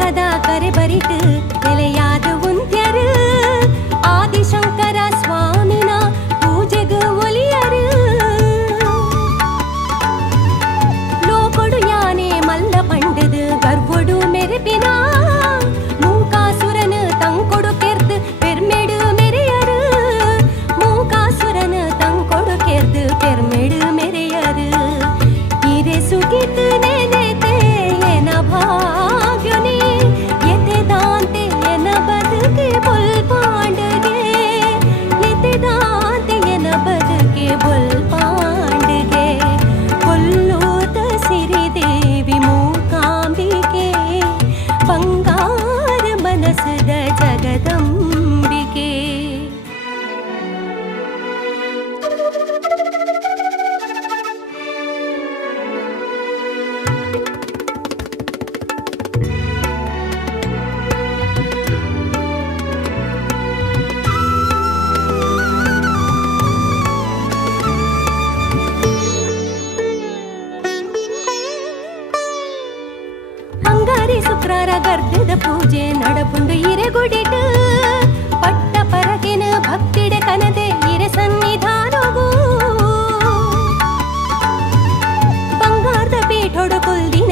ಕದ ಕರೆ ಬರಿಟ್ ನೆಲೆಯಾದ ಉಂತ್ಯರು ಆದಿಶಂಕರ ಸ್ವಾಮಿನ ಪೂಜೆಗ ಒಲಿಯರು ಲೋಕೊಡು ಯಾನೆ ಮಲ್ಲ ಪಂಡದು ಗರ್ವೊಡು ಮೆರೆಪಿನ ಮೂಕಾಸುರನ ತಂಕೊಡು ಕೆರ್ದು ಪೆರ್ಮೆಡು ಮೆರೆಯರು ಮೂಕಾಸುರನ ತಂಕೊಡು ಕೆರ್ದು ಪೆರ್ಮೆಡು ಮೆರೆಯರು ಇರೆ ಸುಗಿತು ನೆನೆತೆ ಎನ ಭಾಗ್ಯನಿ ಎತೆ ದಾಂತೆ ಎನ ಬದುಕೆ ಬೊಲ್ಪಾಂಡಗೆ ಎತೆ ದಾಂತೆ ಎನ ಬದುಕೆ ಬೊಲ್ಪಾಂಡಗೆ ಕೊಲ್ಲೂತ ಸಿರಿದೇವಿ ಮೂಕಾಂಬಿಕೆ ಬಂಗಾರ ಮನಸ್ಸದ ಜಗದಂಬಿಕೆ ಅಂಗಾರಿ ಶುಕ್ರಾರ ಗರ್ಧದ ಪೂಜೆ ನಡಪುಂಡು ಇರೆಗುಡಿಟ್ಟು ಪಟ್ಟ ಪರಗಿನ ಭಕ್ತಿಡೆ ಕನದೆ ಇರೆ ಸನ್ನಿಧಾನಗೂ ಬಂಗಾರದ ಪೀಠೊಡು ಕುಲ್ದಿನ